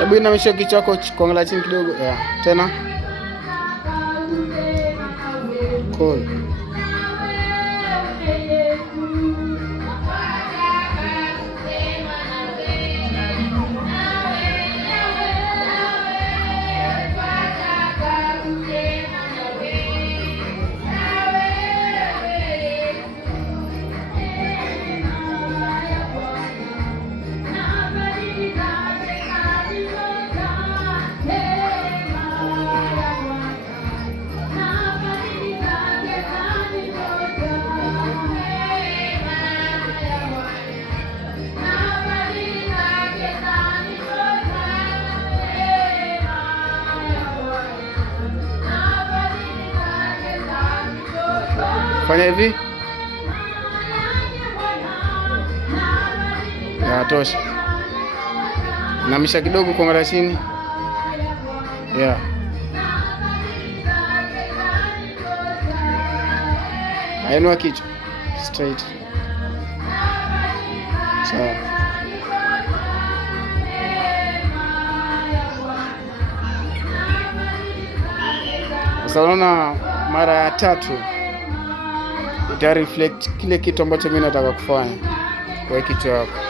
Hebu inamisha kichwa chako kuangalia chini kidogo. Tena. Cool. Fanya hivi. Tosha. Namisha kidogo kuangalia chini. Ainua kichwa straight. Sawa. Sasa unaona mara ya tatu ita reflect kile kitu ambacho mimi nataka kufanya kwa kichwa chako.